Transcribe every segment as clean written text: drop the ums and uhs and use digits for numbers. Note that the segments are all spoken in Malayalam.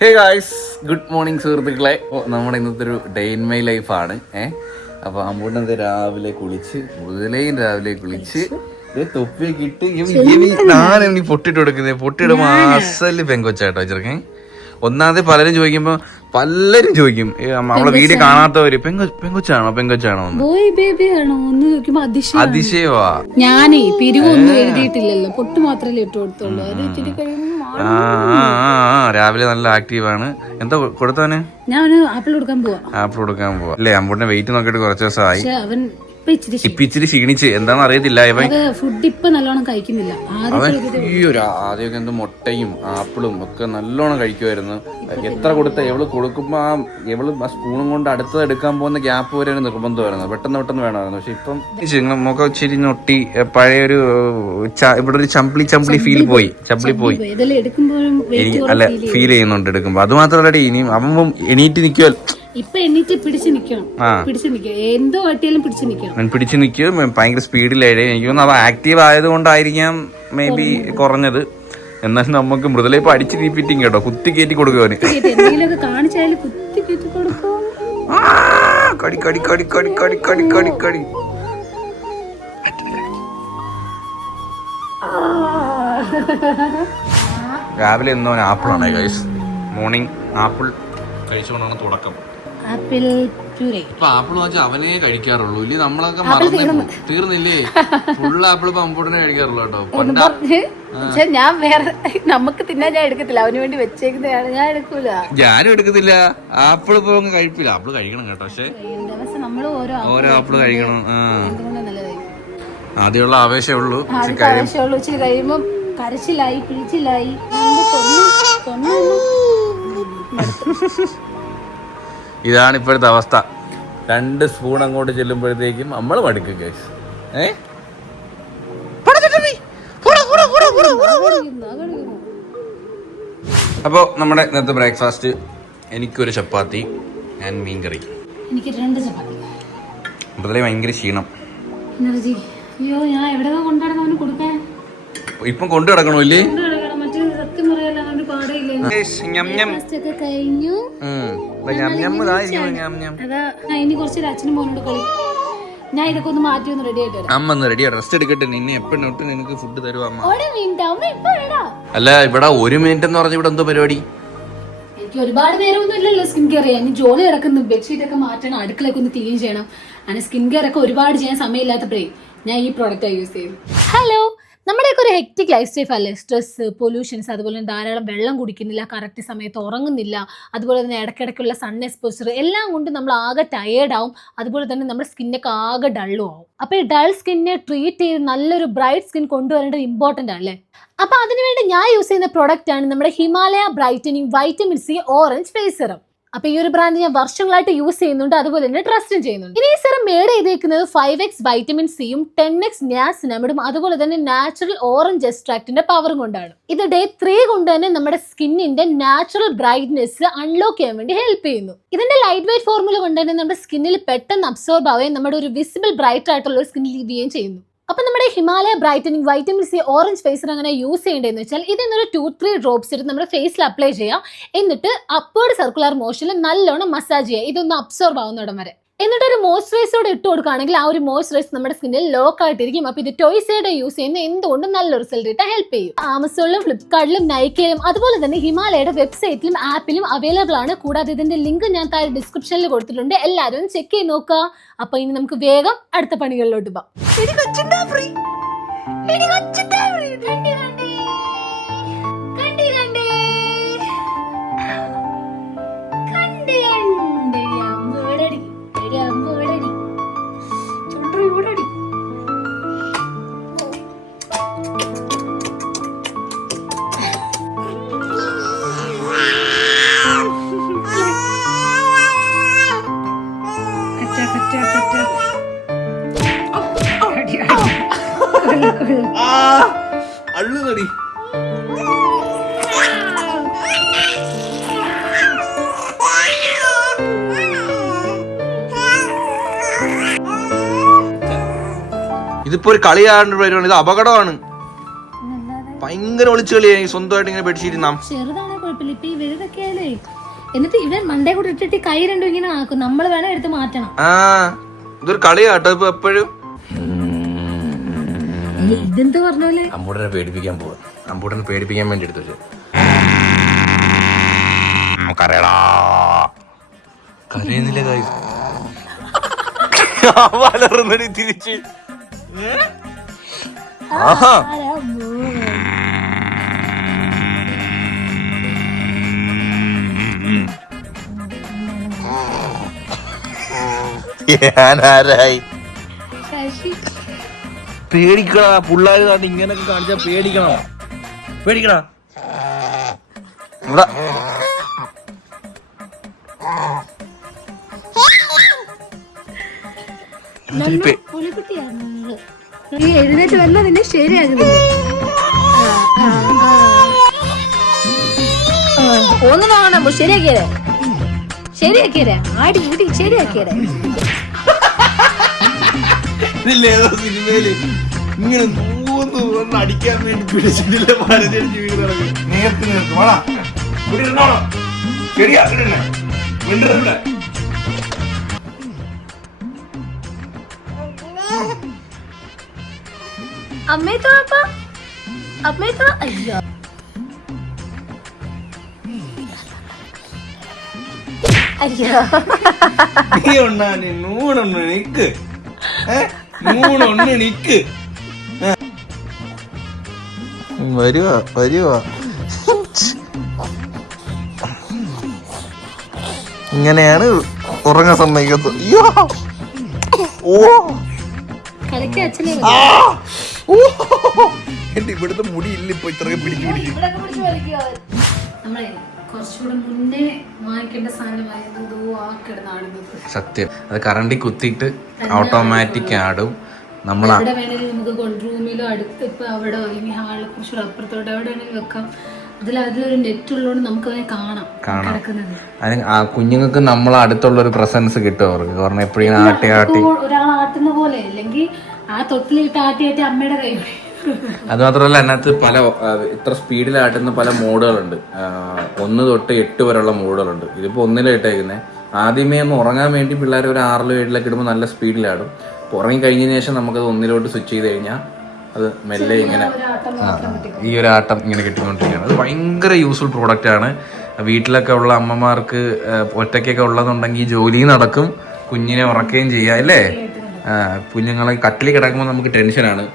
ഹേ ഗായ്സ്, ഗുഡ് മോർണിംഗ് സുഹൃത്തുക്കളെ. നമ്മുടെ ഇന്നത്തെ ഒരു ഡേ ഇൻ മൈ ലൈഫാണ്. അപ്പോൾ അമ്മൂട്ടത്തെ രാവിലെ കുളിച്ച് രാവിലെ കുളിച്ച് തൊപ്പിയൊക്കെ ഇട്ട് ഞാനെനി പൊട്ടിട്ട് കൊടുക്കുന്നത്. പൊട്ടിയിടുമ്പോൾ അസല് പെങ്കൊച്ചാട്ടോ ചെറുക്കൻ. ഒന്നാമത് പലരും ചോദിക്കും നമ്മളെ വീഡിയോ കാണാത്തവര് പെങ്കൊച്ചാണോ അതിശയവാ. ഞാനേ പിരിവൊന്നും എഴുതിയിട്ടില്ലല്ലോ, പൊട്ട് മാത്രമല്ലേ ഇട്ട് കൊടുത്തോളൂ. അത് ഇച്ചിരി കഴിയുമ്പോൾ രാവിലെ നല്ല ആക്റ്റീവാണ്. എന്താ കൊടുത്തവന്? ഞാൻ ആപ്പിൾ കൊടുക്കാൻ പോവാ അല്ലേ? അമ്പൂട്ടിന്റെ വെയിറ്റ് നോക്കിയിട്ട് കുറച്ച് ദിവസമായി. അവൻ ഇപ്പൊ ഇച്ചിരി ക്ഷീണിച്ച് എന്താണെന്ന് അറിയത്തില്ല. ഫുഡ് ഇപ്പൊ നല്ലോണം കഴിക്കുന്നില്ല. ആദ്യമൊക്കെ എന്തോ മുട്ടയും ആപ്പിളും ഒക്കെ നല്ലോണം കഴിക്കുമായിരുന്നു. എത്ര കൊടുത്ത കൊടുക്കുമ്പോ എവള് സ്പൂണും കൊണ്ട് അടുത്തത് എടുക്കാൻ പോകുന്ന ഗ്യാപ്പ് വരെ ഒരു നിർബന്ധമായിരുന്നു. പെട്ടെന്ന് വേണമായിരുന്നു. പക്ഷെ ഇപ്പം മുഖം ഇച്ചിരി നൊട്ടി പഴയൊരു ഇവിടെ ഒരു ചമ്പിളി ഫീൽ പോയി. അല്ല, ഫീൽ ചെയ്യുന്നുണ്ട് എടുക്കുമ്പോ. അത് മാത്രമല്ല, ഇനിയും അവൻ എണീറ്റ് നിൽക്കുവോ? ഇപ്പൊ എണീറ്റ് പിടിച്ചു നിൽക്കണം. എന്തോ കാട്ടിയാലും പിടിച്ചു നിൽക്കും. ഭയങ്കര സ്പീഡിലായി. എനിക്ക് തോന്നുന്നു അവ ആക്റ്റീവ് ആയതുകൊണ്ടായിരിക്കാം മേ ബി കുറഞ്ഞത്. എന്നാലും നമുക്ക് മൃദുല ഇപ്പൊ അടിച്ച് റീപ്പീറ്റിങ് കേട്ടോ, കുത്തി കയറ്റി കൊടുക്കുവാന്. കടി രാവിലെ എന്തോ ആപ്പിളാണ് ഗൈസ്. മോർണിംഗ് ആപ്പിൾ കഴിച്ചുകൊണ്ടാണ് തുടക്കം. Apple purée. ഇപ്പൊ ആപ്പിൾ വെച്ചാൽ അവനേ കഴിക്കാറുള്ളൂ. ഇല്ലേ നമ്മളൊക്കെ മറന്നു തീർന്നില്ലേ? ഫുൾ ആപ്പിൾ ഇപ്പൊ അമ്പൂട്ടിനെ കഴിക്കാറുള്ളൂ കേട്ടോ. ഞാൻ വേറെ നമുക്ക് തിന്നാൻ ഞാൻ എടുക്കത്തില്ല. അവന് വേണ്ടി വെച്ചേക്കുന്നതാണ്, ഞാൻ എടുക്കൂല. ഞാനും എടുക്കത്തില്ല. ആപ്പിൾ ഇപ്പൊ കഴിപ്പില്ല. ആപ്പിൾ കഴിക്കണം കേട്ടോ. പക്ഷെ ഓരോ ആപ്പിൾ കഴിക്കണം. ആദ്യമുള്ള ആവേശമേ ഉള്ളൂ. ഇച്ചിരി കഴിയുമ്പോ കരച്ചിലായി, പിഴിച്ചിലായി. ഇതാണ് ഇപ്പോഴത്തെ അവസ്ഥ. 2 സ്പൂൺ അങ്ങോട്ട് ചെല്ലുമ്പോഴത്തേക്കും നമ്മൾ മടുക്കും ഗൈസ്. അപ്പോൾ നമ്മുടെ ഇന്നത്തെ ബ്രേക്ക്ഫാസ്റ്റ്, എനിക്കൊരു ചപ്പാത്തി ആൻഡ് മീൻകറി. എനിക്ക് 2 ചപ്പാത്തി. മുതലേ ഭയങ്കര ക്ഷീണം. അയ്യോ, ഞാൻ എവിടെ കൊണ്ടുനടക്കണം അവന് കൊടുക്കാൻ? ഇപ്പം കൊണ്ടു കിടക്കണോ? ഇല്ലേ, ഇനി കുറച്ച് അച്ഛനും മോനോട് കളി. ഞാൻ ഇതൊക്കെ ഒന്ന് മാറ്റി ഒന്ന് റെഡി ആയിട്ട് അമ്മ ഒന്ന് റെഡി റെസ്റ്റ് എടുക്കട്ടെ. നിന്നെ എപ്പോഴും നിനക്ക് ഫുഡ് തരും അമ്മ. അല്ല, ഇവിടെ 1 മിനിറ്റ് എന്ന് പറഞ്ഞ ഇവിടെ എന്തോ പരിപാടി? എനിക്ക് ഒരുപാട് നേരമൊന്നും ഇല്ലല്ലോ സ്കിൻ കെയർ ചെയ്യാൻ. ഇനി ജോലി കിടക്കുന്നു, ബെഡ്ഷീറ്റ് ഒക്കെ മാറ്റണം, അടുക്കളയൊക്കെ ഒന്ന് ക്ലീൻ ചെയ്യണം. അങ്ങനെ സ്കിൻ കെയർ ഒക്കെ ഒരുപാട് ചെയ്യാൻ സമയമില്ലാത്തപ്പോഴേ ഞാൻ ഈ പ്രോഡക്റ്റ് യൂസ് ചെയ്യും. ഹലോ, നമ്മുടെയൊക്കെ ഒരു ഹെക്റ്റിക് ലൈഫ് സ്റ്റൈൽ അല്ലേ? സ്ട്രെസ്, പൊല്യൂഷൻസ്, അതുപോലെ തന്നെ ധാരാളം വെള്ളം കുടിക്കുന്നില്ല, കറക്റ്റ് സമയത്ത് ഉറങ്ങുന്നില്ല, അതുപോലെ തന്നെ ഇടയ്ക്കിടയ്ക്കുള്ള സൺ എക്സ്പോഷർ എല്ലാം കൊണ്ട് നമ്മൾ ആകെ ടയേർഡാവും. അതുപോലെ തന്നെ നമ്മുടെ സ്കിന്നൊക്കെ ആകെ ഡള്ളും ആവും. അപ്പോൾ ഈ ഡൾ സ്കിന്നെ ട്രീറ്റ് ചെയ്ത് നല്ലൊരു ബ്രൈറ്റ് സ്കിൻ കൊണ്ടുവരേണ്ടത് ഇമ്പോർട്ടൻ്റ് അല്ലേ? അപ്പോൾ അതിനുവേണ്ടി ഞാൻ യൂസ് ചെയ്യുന്ന പ്രോഡക്റ്റ് ആണ് നമ്മുടെ Himalaya brightening vitamin C orange face serum. അപ്പോൾ ഈ ഒരു ബ്രാൻഡ് ഞാൻ വർഷങ്ങളായിട്ട് യൂസ് ചെയ്യുന്നുണ്ട്, അതുപോലെ തന്നെ ട്രസ്റ്റും ചെയ്യുന്നുണ്ട്. ഇനി ഈ സിറം മേഡ് ചെയ്തേക്കുന്നത് 5x വൈറ്റമിൻ സിയും 10x നിയാസിനമിഡും അതുപോലെ തന്നെ നാച്ചുറൽ ഓറഞ്ച് എക്സ്ട്രാക്റ്റിന്റെ പവറും കൊണ്ടാണ്. ഇത് ഡേ 3 കൊണ്ട് തന്നെ നമ്മുടെ സ്കിന്നിന്റെ നാച്ചുറൽ ബ്രൈറ്റ്നെസ് അൺലോക്ക് ചെയ്യാൻ വേണ്ടി ഹെൽപ്പ് ചെയ്യുന്നു. ഇതിന്റെ ലൈറ്റ് വെയിറ്റ് ഫോർമുല കൊണ്ട് തന്നെ നമ്മുടെ സ്കിന്നിൽ പെട്ടെന്ന് അബ്സോർബ് ആവുകയും നമ്മുടെ ഒരു വിസിബിൾ ബ്രൈറ്റ് ആയിട്ടുള്ള ഒരു സ്കിൻ ലീവ് ചെയ്യുകയും ചെയ്യുന്നു. അപ്പം നമ്മുടെ Himalaya brightening vitamin C orange ഫേസിൽ അങ്ങനെ യൂസ് ചെയ്യേണ്ടതെന്ന് വെച്ചാൽ ഇതിന്നൊരു 2-3 ഡ്രോപ്സ് എടുത്ത് നമ്മുടെ ഫേസിൽ അപ്ലൈ ചെയ്യാം. എന്നിട്ട് അപ്വേർഡ് സർക്കുലർ മോഷനിൽ നല്ലോണം മസാജ് ചെയ്യുക, ഇതൊന്ന് അബ്സോർബ് ആവുന്നിടം വരെ. എന്നിട്ട് ഒരു മോയ്സ്ചറൈസറോടെ ഇട്ട് കൊടുക്കുകയാണെങ്കിൽ ആ ഒരു മോയ്സ്ചറൈസ് നമ്മുടെ സ്കിന്നിൽ ലോക്ക് ആയിട്ടിരിക്കും. അപ്പോൾ ഇത് ടോയ്സയുടെ യൂസ് ചെയ്യുന്ന എന്തുകൊണ്ടും നല്ല റിസൾട്ട് കിട്ടാൻ ഹെൽപ്പ് ചെയ്യും. ആമസോണിലും ഫ്ലിപ്കാർട്ടിലും നൈക്കയിലും അതുപോലെ തന്നെ ഹിമാലയയുടെ വെബ്സൈറ്റിലും ആപ്പിലും അവൈലബിൾ ആണ്. കൂടാതെ ഇതിന്റെ ലിങ്ക് ഞാൻ താഴെ ഡിസ്ക്രിപ്ഷനിൽ കൊടുത്തിട്ടുണ്ട്, എല്ലാവരും ചെക്ക് ചെയ്ത് നോക്കുക. അപ്പൊ ഇനി നമുക്ക് വേഗം അടുത്ത പണികളിലോട്ട് പോകാം. അള്ളുകടി. ഇതിപ്പോ ഒരു കളിയാണ് പരിപാടി, ഇത് അപകടമാണ്. ഭയങ്കര ഒളിച്ചു കളിയായി സ്വന്തമായിട്ട് ഇങ്ങനെ ബെഡ്ഷീറ്റ് നാം. കുഴപ്പമില്ല. ഇപ്പൊ ഈ വലുതൊക്കെ ആയാലേ എന്നിട്ട് ഇവൻ മണ്ടേ കൂടെ ഇട്ടിട്ട് കൈ രണ്ടും ഇങ്ങനെ ആക്കും. നമ്മൾ വേണം എടുത്ത് മാറ്റണം. ഇതൊരു കളിയാട്ടോ ഇപ്പൊ എപ്പോഴും. ഇതെന്ത് പറഞ്ഞോലെ അമ്പൂട്ടനെ പേടിപ്പിക്കാൻ പോവാ. അമ്പൂട്ടനെ പേടിപ്പിക്കാൻ വേണ്ടി എടുത്തു കരയുന്നില്ല കായ് വളർന്നടി തിരിച്ച്. ഞാനാരായി പേടിക്കണ പിള്ളേര് കാണ്ട് ഇങ്ങനൊക്കെ കാണിച്ചാ പേടിക്കണം. പേടിക്കണ എഴുന്നേറ്റ് വന്ന നിന്നെ ശരിയാകുന്നില്ല. ഒന്നും വാങ്ങണം. ശരിയാക്കിയതേ ശരിയാക്കിയതേ ആടി കൂട്ടി ശരിയാക്കിയതേ. ഏതോ സിനിമയില് ഇങ്ങനെ ഒന്ന് അടിക്കാൻ വേണ്ടി പിടിച്ചിട്ടില്ല. പരചരിച്ച് വീട് നേരത്തെ ശരിയാ മിണ്ടൂടെ. അമ്മേത്തോ അമ്മേത്തോ. അയ്യോ അയ്യോ നീ ഒണ്ണാന് നൂണൊന്ന് നിക്ക്. നൂണൊന്ന് നിക്ക്. വരുവാ ഇങ്ങനെയാണ് ഉറങ്ങാൻ സമ്മതിക്കത്ത്. അയ്യോ എന്റെ ഇവിടുത്തെ മുടി ഇല്ല ഇപ്പൊ ഇത്രയൊക്കെ പിടിച്ചു പിടിച്ചു. സത്യം അത് കറണ്ടി കുത്തിയിട്ട് ഓട്ടോമാറ്റിക് ആടും. നമ്മൾ നമുക്ക് റൂമിലോ അടുത്ത് ഇപ്പൊ അവിടെ അല്ലെങ്കിൽ ഹാളിൽ കുറച്ചുകൂടെ അപ്പുറത്തോട്ട് എവിടെ വേണമെങ്കിലും വെക്കാം. അതിലൊരു നെറ്റ് ഉള്ളതുകൊണ്ട് നമുക്ക് അതിനെ കാണാം. കുഞ്ഞുങ്ങൾക്ക് നമ്മൾ അടുത്തുള്ള ഒരു പ്രസൻസ് കിട്ടും അവർക്ക്. കാരണം എപ്പോഴും ആട്ടി ഒരാൾ ആട്ടുന്ന പോലെ അല്ലെങ്കിൽ ആ തൊട്ടിലിട്ട് ആട്ടി അമ്മയുടെ കൈ. അത് മാത്രമല്ല അതിനകത്ത് പല ഇത്ര സ്പീഡിലാട്ടുന്ന പല മോഡുകളുണ്ട്. 1 തൊട്ട് 8 വരെയുള്ള മോഡുകളുണ്ട്. ഇതിപ്പോ 1 ഇട്ടേക്കുന്നത്. ആദ്യമേ ഒന്ന് ഉറങ്ങാൻ വേണ്ടി പിള്ളേർ ഒരു 6 7 ഇടുമ്പോൾ നല്ല സ്പീഡിലാടും. ഉറങ്ങി കഴിഞ്ഞതിന് ശേഷം നമുക്കത് 1 സ്വിച്ച് ചെയ്ത് കഴിഞ്ഞാൽ അത് മെല്ലെ ഇങ്ങനെ ഈ ഒരു ആട്ടം ഇങ്ങനെ കിട്ടിക്കൊണ്ടിരിക്കുകയാണ്. അത് ഭയങ്കര യൂസ്ഫുൾ പ്രോഡക്റ്റ് ആണ്. വീട്ടിലൊക്കെ ഉള്ള അമ്മമാർക്ക് ഒറ്റയ്ക്കൊക്കെ ഉള്ളതുണ്ടെങ്കിൽ ജോലി നടക്കും, കുഞ്ഞിനെ ഉറക്കുകയും ചെയ്യാം അല്ലേ. കുഞ്ഞുങ്ങളെ കട്ടിൽ കിടക്കുമ്പോൾ നമുക്ക് ടെൻഷനാണ്.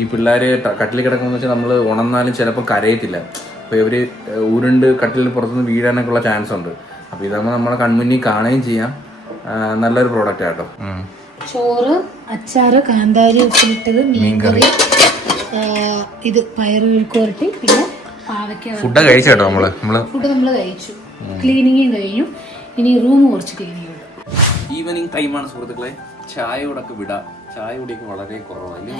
ഈ പിള്ളേർ കട്ടിൽ കിടക്കുമ്പോൾ വെച്ചാൽ നമ്മൾ ഉണർന്നാലും ചിലപ്പോൾ കരയത്തില്ല. അപ്പോൾ ഇവർ ഉരുണ്ട് കട്ടിലിന് പുറത്തുനിന്ന് വീഴാനൊക്കെ ഉള്ള ചാൻസ് ഉണ്ട്. അപ്പോൾ ഇതാകുമ്പോൾ നമ്മളെ കൺമുന്നിൽ കാണുകയും ചെയ്യാം. നല്ലൊരു പ്രോഡക്റ്റ് ആട്ടോ. ചോറ്, അച്ചാറ്, കാന്താരി ഉപ്പിലിട്ടത്, മീൻകറി, ഇത് പയറ് മെഴുക്കുവരട്ടി, പിന്നെ പാവയ്ക്ക. ഫുഡ് കഴിച്ചേട്ടോ ഫുഡ് നമ്മൾ കഴിച്ചു. ക്ലീനിങ്ങും കഴിഞ്ഞു. ഇനി റൂം കുറച്ച് ക്ലീൻ ചെയ്തു. ഈവനിങ് ടൈമാണ് സുഹൃത്തുക്കളെ. ചായ കൂടൊക്കെ വിടാം. ചായ കുടിയൊക്കെ വളരെ കുറവാണ്.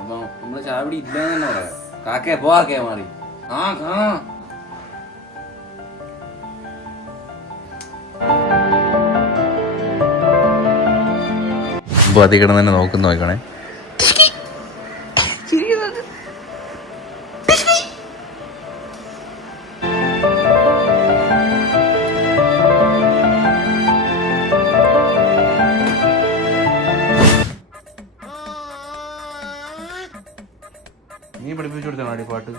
അപ്പൊ നമ്മള് ചായ കുടി ഇല്ലാന്ന് തന്നെ പറയാം. കാക്കേ പോവാക്കേ മാറി. അതി കിടന്ന് തന്നെ നോക്കുന്ന നോക്കണേ. നീ പഠിപ്പിച്ചു കൊടുത്താണോ പാട്ട്?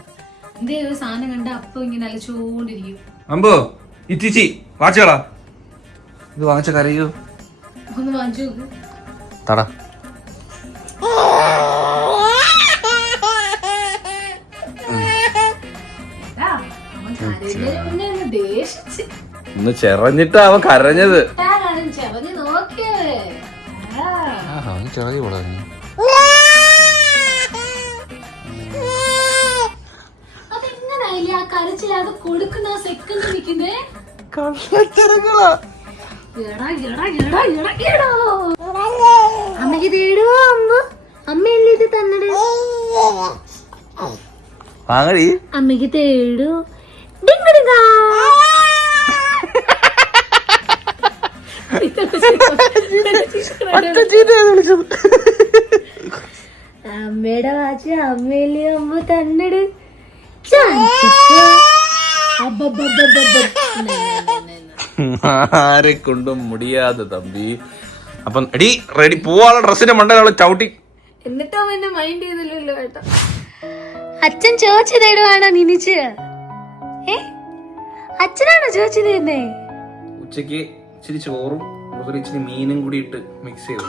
എന്തേലും സാധനം കണ്ട അപ്പൊ ഇങ്ങനെ അലച്ചോണ്ടിരിക്കും. അമ്പോ ഇത്തിച്ചി വാച്ചോളാ. ഇത് വാങ്ങിച്ച കരയോ? ഒന്ന് വാങ്ങിച്ചു തട. ഒന്ന് ചെറഞ്ഞിട്ടാ അവൻ കരഞ്ഞത്. ചെറിയ കൂടാ. കരച്ചില്ലാതെ കൊടുക്കുന്ന സെക്കൻഡ് നിൽക്കുന്നേ. അമ്മക്ക് തേടുവോ? അമ്മയല്ലേ ഇത് തന്നത്? അമ്മക്ക് തേടൂ. അമ്മയുടെ വാച്ച് അമ്മയല്ലേ അമ്മ തന്നട്. ആരെ കൊണ്ടും മുടിയാതെ തമ്പി. അപ്പം എടി റെഡി പോവാനുള്ള ഡ്രസ്സിന്റെ മണ്ടയിലുള്ള ചവിട്ടി. എന്നിട്ടോ എന്നെ മൈൻഡ് ചെയ്തില്ലല്ലോ കേട്ടോ. അച്ഛൻ ചോദിച്ചു തരുവാണോ നിനിച്ച്? അച്ഛനാണോ ചോദിച്ചു തരുന്നേ? ഉച്ചക്ക് ഇച്ചിരി ചോറും ഇച്ചിരി മീനും കൂടി ഇട്ട് മിക്സ് ചെയ്തു.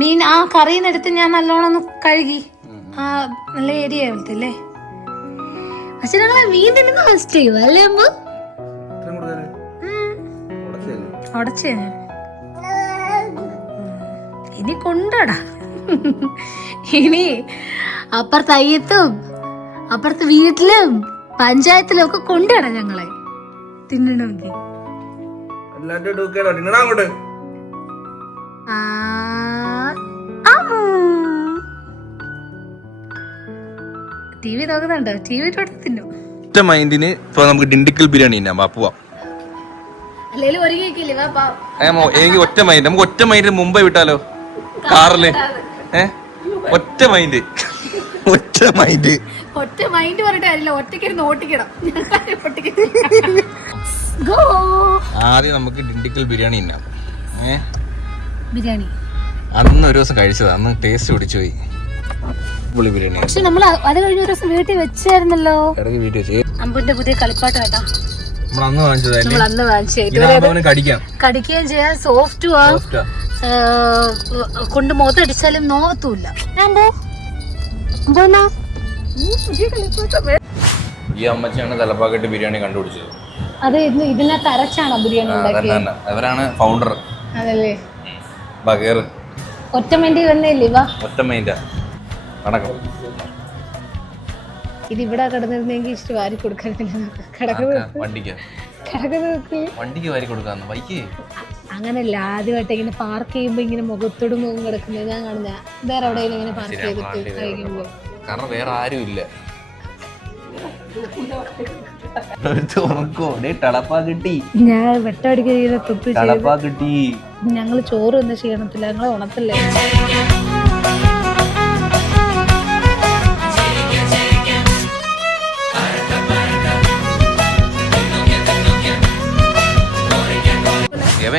മീൻ ആ കറിയുന്നെടുത്ത് ഞാൻ നല്ലോണം ഒന്ന് കഴുകി ആ നല്ല ഏരിയ ആവത്തില്ലേ. പക്ഷെ ഞങ്ങളെ മീൻ തിന്നുന്ന ഫസ്റ്റ് ചെയ്യും അല്ലേ അമ്മ? ഉടച്ചേ ഇനി കൊണ്ടടാ. ഇനി അപ്പുറത്ത് അയ്യത്തും അപ്പുറത്ത് വീട്ടിലും പഞ്ചായത്തിലും ഒക്കെ കൊണ്ടുവടാ ഞങ്ങളെ തിന്നണമെങ്കിൽ. ടി വി നോക്കുന്നുണ്ടോ? ടി വി തിന്നും. ഒറ്റ മൈൻഡിന് ഇപ്പൊ നമുക്ക് ഡിണ്ടിക്കൽ ബിരിയാണി പോവാം. എനിക്ക് ഒറ്റ മൈൻഡ്, നമുക്ക് ഒറ്റ മൈൻഡ് മുംബൈ വിട്ടാലോ കാറില്? ഒറ്റ മൈൻഡ് പറഞ്ഞിട്ടില്ല, ഒറ്റയ്ക്ക് ഓട്ടിക്കണം. ആദ്യം നമുക്ക് ഡിണ്ടിക്കൽ ബിരിയാണി തിന്നാം. ബിരിയാണി അന്ന് ഒരു ദിവസം കഴിച്ചതാ, അന്ന് ടേസ്റ്റ് പിടിച്ചു പോയി. ബിരിയാണി പക്ഷെ നമ്മൾ അത് കഴിഞ്ഞ ഒരു ദിവസം വീട്ടിൽ വെച്ചായിരുന്നല്ലോ. വീട്ടിൽ വെച്ച് അമ്പുന്റെ പുതിയ കളിപ്പാട്ട് കേട്ടാ അന്ന് കടിക്കുകയും ചെയ്യാൻ സോഫ്റ്റുവാ, കൊണ്ട് മുഖത്തടിച്ചാലും നോവത്തുമില്ല. ഈ അമ്മച്ചാണ് തലപ്പാക്കട്ട് ബിരിയാണി കണ്ടുപിടിച്ചത്. അത് ഇതിനകത്ത് അരച്ചാണോ ബിരിയാണി ഉണ്ടാക്കിയത്? അവരാണ് ഫൗണ്ടർ. അതല്ലേ ബഗേർ. ഒറ്റ മൈൻഡ് വന്നില്ലേ? ഒറ്റ മൈൻഡാ നടക്കും. ഇത് ഇവിടെ കിടന്നിരുന്നെങ്കിൽ ഇഷ്ടം വാരി കൊടുക്കാറില്ല. വണ്ടിക്ക് വാരി കൊടുക്കാന്ന് ബൈക്ക് അങ്ങനല്ല. ആദ്യമായിട്ട് ഇങ്ങനെ പാർക്ക് ചെയ്യുമ്പോ ഇങ്ങനെ മുഖത്തോട് മുഖം കിടക്കുന്നത് ഞാൻ കാണുന്ന വേറെ എവിടെയെങ്കിലും ഇങ്ങനെ പാർക്ക് ചെയ്തിട്ട് കഴിക്കുമ്പോ. കാരണം വേറെ ആരും ഇല്ല. ഞാൻ വെട്ടടിക്കുന്ന തൊപ്പി ഞങ്ങള് ചോറ് എന്ന ക്ഷീണത്തില്ല, ഞങ്ങളെ ഉണത്തല്ലേ.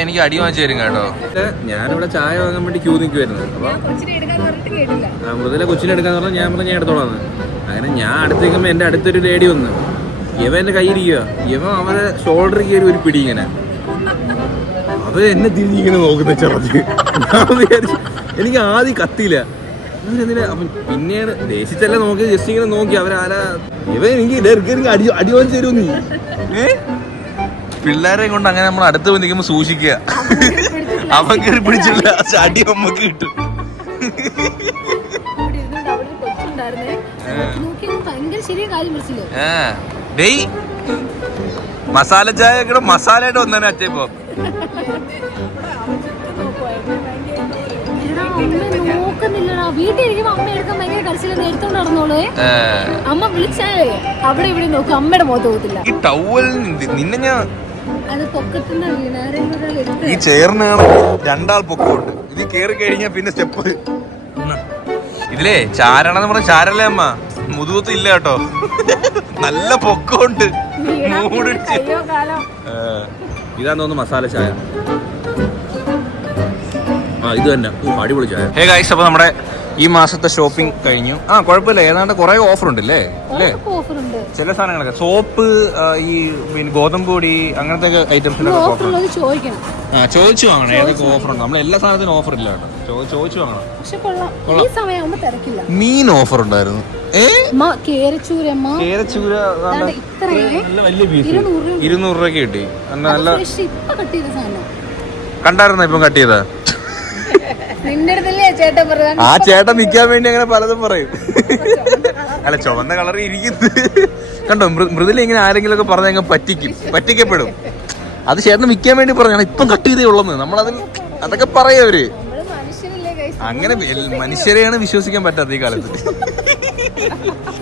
എനിക്ക് അടി വാങ്ങിച്ചു തരും കേട്ടോ. ഞാനിവിടെ ചായ വാങ്ങാൻ വേണ്ടി ക്യൂ നിൽക്കുമായിരുന്നു. അപ്പൊ മൃദുല കൊച്ചിനെ എടുക്കാന്ന് പറഞ്ഞാൽ ഞാൻ പറഞ്ഞ ഞാൻ എടുത്തോളാന്ന്. അങ്ങനെ ഞാൻ അടുത്തേക്കുമ്പോ എന്റെ അടുത്തൊരു ലേഡി വന്ന് ഇവ എന്റെ കയ്യിരിക്കുക. ഇവ അവരെ ഷോൾഡറിൽ കയറി ഒരു പിടി ഇങ്ങനെ. അവ എന്നെ തിരിഞ്ഞിങ്ങനെ നോക്കുന്ന ചെറുത്. എനിക്ക് ആദ്യം കത്തിയില്ല. പിന്നെയാണ് ദേശിച്ചല്ല നോക്കി, ജസ്റ്റ് ഇങ്ങനെ നോക്കി അവരാരാ ഇവ എനിക്ക് അടി വാങ്ങിച്ചു തരുമോ നീ? പിള്ളേരെ കൊണ്ട് അങ്ങനെ നമ്മൾ അടുത്ത് പോയി നിൽക്കുമ്പോ സൂക്ഷിക്കുക. അവൻ കയറി പിടിച്ചില്ല, അടി അമ്മക്ക് കിട്ടും. മസാല ചായ മസാലയായിട്ട് വന്നേ അറ്റപ്പോ. വീട്ടിലിരിക്കുമ്പോ അമ്മ എടുക്കാൻ ഭയങ്കര കരച്ചിലെന്ന് എടുത്തോണ്ട് നടന്നോളൂ. അമ്മ വിളിച്ചാലേ അവിടെ ഇവിടെ നോക്കും, അമ്മയുടെ മുഖത്ത് പോകത്തില്ല. ഈ ടവൽ നിന്നെ ഞാൻ അത് പൊക്കത്തുനിന്ന് ഈ ചെയറിന് രണ്ടാൾ പൊക്കമുണ്ട്. ഇത് കേറി കഴിഞ്ഞാൽ പിന്നെ സ്റ്റെപ്പ്. ഇതിലേ ചാരണെന്ന് പറഞ്ഞ ചാരല്ലേ അമ്മ, മുതുകത്ത് ഇല്ല കേട്ടോ. നല്ല പൊക്കമുണ്ട്. ഇതാന്ന് തോന്നുന്നു മസാല ചായ. ഇത് തന്നെ അടിപൊളി ചായ. ഹേ ഗൈസ്, അപ്പൊ നമ്മുടെ ഈ മാസത്തെ ഷോപ്പിംഗ് കഴിഞ്ഞു. കുഴപ്പമില്ല, ഏതാണ്ട് കുറെ ഓഫർ ഉണ്ട് അല്ലേ? ചില സാധനങ്ങളൊക്കെ സോപ്പ്, ഈ പിന്നെ ഗോതമ്പ് പൊടി, അങ്ങനത്തെ ഐറ്റംസിനൊക്കെ ചോദിച്ചു വാങ്ങണം ഏതൊക്കെ ഓഫർ ഉണ്ട്. നമ്മൾ എല്ലാ സാധനത്തിനും ഓഫർ ഇല്ല കേട്ടോ, ചോദിച്ചു വാങ്ങണം. മീൻ ഓഫർ ഉണ്ടായിരുന്നു. കേരച്ചൂര വലിയ പീസ് 200 രൂപയ്ക്ക് കിട്ടി. നല്ല കണ്ടായിരുന്നോ ഇപ്പം കട്ട് ചെയ്താ? ആ ചേട്ടൻ നിക്കാൻ വേണ്ടി അങ്ങനെ പലതും പറയും. അല്ല, ചുവന്ന കളർ ഇരിക്കുന്നത് കണ്ടോ? മൃദുല ഇങ്ങനെ ആരെങ്കിലും ഒക്കെ പറഞ്ഞ പറ്റിക്കപ്പെടും. അത് ചേട്ടൻ വിൽക്കാൻ വേണ്ടി പറഞ്ഞാണ് ഇപ്പം കട്ട് ചെയ്തേ ഉള്ളെന്ന്. നമ്മളതിൽ അതൊക്കെ പറയും അവര്. അങ്ങനെ മനുഷ്യരെയാണ് വിശ്വസിക്കാൻ പറ്റാത്ത ഈ കാലത്ത്.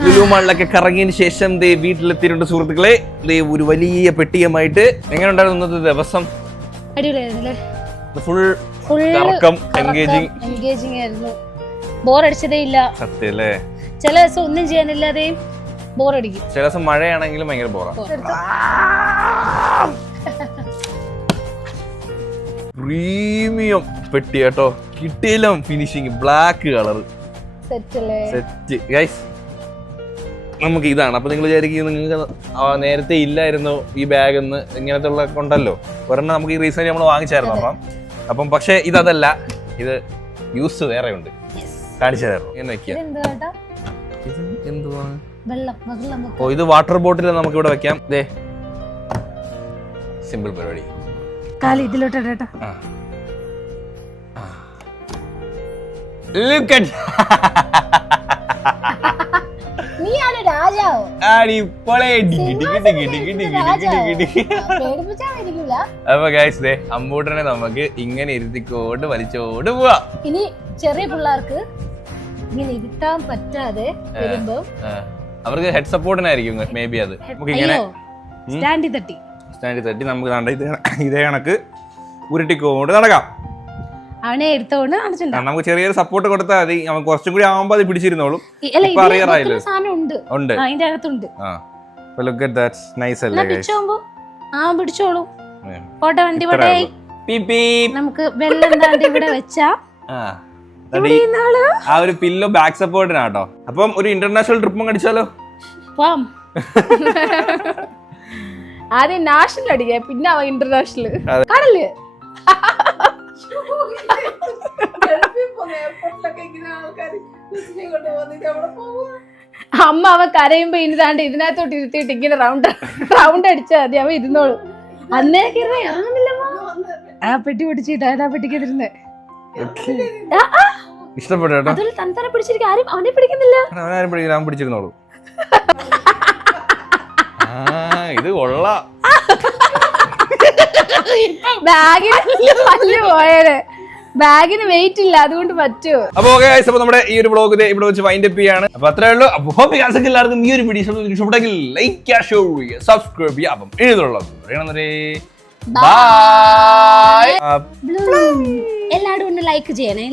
ലുലുമാളിലൊക്കെ കറങ്ങിയതിന് ശേഷം ദേ വീട്ടിലെത്തിയിട്ടുണ്ട് സുഹൃത്തുക്കളെ. ദേ ഒരു വലിയ പെട്ടിയുമായിട്ട്. എങ്ങനെ ഉണ്ടായിരുന്നു ഇന്നത്തെ ദിവസം? ഫുൾ എൻഗേജിങ് ആയിരുന്നു. ബോറടിച്ചതേ ഇല്ല. സത്യല്ലേ? ചില ദിവസം ഒന്നും ചെയ്യാനില്ലാതെയും ബോറടിക്കും. ചില ദിവസം മഴയാണെങ്കിലും ഭയങ്കര ബോറാ. പ്രീമിയം പെട്ടി കേട്ടോ, കിട്ടിയില്ല finishing, black colour set guys. നമുക്ക് ഇതാണ്. അപ്പൊ നിങ്ങൾ വിചാരിക്കും നിങ്ങൾക്ക് നേരത്തെ ഇല്ലായിരുന്നു ഈ ബാഗ് എന്ന്, ഇങ്ങനത്തെ ഉള്ള ഉണ്ടല്ലോ ഒരെണ്ണം നമുക്ക് ഈ റീസെന്റ് നമ്മൾ വാങ്ങിച്ചായിരുന്നു. അപ്പം പക്ഷെ ഇതല്ല, ഇത് യൂസ് വേറെ ഉണ്ട്, കാണിച്ചു തരാം. ഇങ്ങനെ വെക്കുക. ഇത് എന്തുവാ? ഓ, ഇത് വാട്ടർ ബോട്ടിൽ നമുക്ക് ഇവിടെ വെക്കാം. ദേ സിമ്പിൾ പരിപാടി. Look at അപ്പൊ ഗൈസ് ദേ അമ്മൂട്ടനെ നമുക്ക് ഇങ്ങനെ ഇരുത്തിക്കോണ്ട് വലിച്ചോണ്ട് പോവാ. ഇനി ചെറിയ പിള്ളേർക്ക് ഇങ്ങനെ ഇരുത്താൻ പറ്റാതെ വരുമ്പോ അവർക്ക് ഹെഡ് സപ്പോർട്ടിനായിരിക്കും മേ ബി. അത് നമുക്ക് ഇങ്ങനെ സ്റ്റാൻഡിൽ തട്ടി നമുക്ക് ഇതേ കണക്ക് ഉരുട്ടിക്കോണ്ട് നടക്കാം. അവനെ എടുത്തോണ്ട് നമുക്ക് ചെറിയൊരു സപ്പോർട്ട് കൊടുത്താൽ മതി. നമുക്ക് കുറച്ചും കൂടി ആവുമ്പോ അത് പിടിച്ചിരുന്നോളും. ഉണ്ട് അതിന്റെ അകത്തുണ്ട്. പിടിച്ചോളൂ. പോട്ടെ, വണ്ടി പോട്ടെ. നമുക്ക് വെള്ളം താണ്ടി ഇവിടെ വെച്ചാ ആ ഒരു പില്ലോ ബാക്ക് സപ്പോർട്ടിനാട്ടോ. അപ്പം ഒരു ഇന്റർനാഷണൽ ട്രിപ്പും അടിച്ചാലോ? ആദ്യം നാഷണൽ അടിക്കുക, പിന്നെ ഇന്റർനാഷണൽ. കടല് അമ്മ അവ കരയുമ്പോ ഇനി താണ്ട് ഇതിനകത്തോട്ട് ഇരുത്തിയിട്ട് ഇങ്ങനെ റൗണ്ട് അടിച്ചാൽ മതി, അവ ഇരുന്നോളൂ. അന്നേക്ക് ഇറങ്ങുന്നില്ല. ആ പെട്ടി പിടിച്ചിട്ട് ആ പെട്ടിക്കതിരുന്നേ ഇഷ്ടപ്പെട്ടു. അതൊരു തന്തനെ പിടിച്ചിരിക്കും, ആരും അവനെ പിടിക്കുന്നില്ല. അവൻ പിടിച്ചിരുന്നോളൂ. ഇത് കൊള്ളാം. ബാഗിന് പോയത്, ബാഗിന് വെയിറ്റ് ഇല്ല, അതുകൊണ്ട് പറ്റുമോ? അപ്പൊ അപ്പൊ നമ്മുടെ ഈ ഒരു വ്ളോഗ് ഇവിടെ വെച്ച് വൈൻഡ് അപ്പ് ചെയ്യാണ്. അപ്പൊ അത്രേ ഉള്ളൂ. അപ്പൊ എല്ലാവർക്കും ഈ ഒരു വീഡിയോ ഇഷ്ടപ്പെട്ടെങ്കിൽ ലൈക്ക് ഷെയർ സബ്സ്ക്രൈബ് ചെയ്യാം. അപ്പം എഴുതുള്ളത് എല്ലാവരും ഒന്ന് ലൈക്ക് ചെയ്യണേ.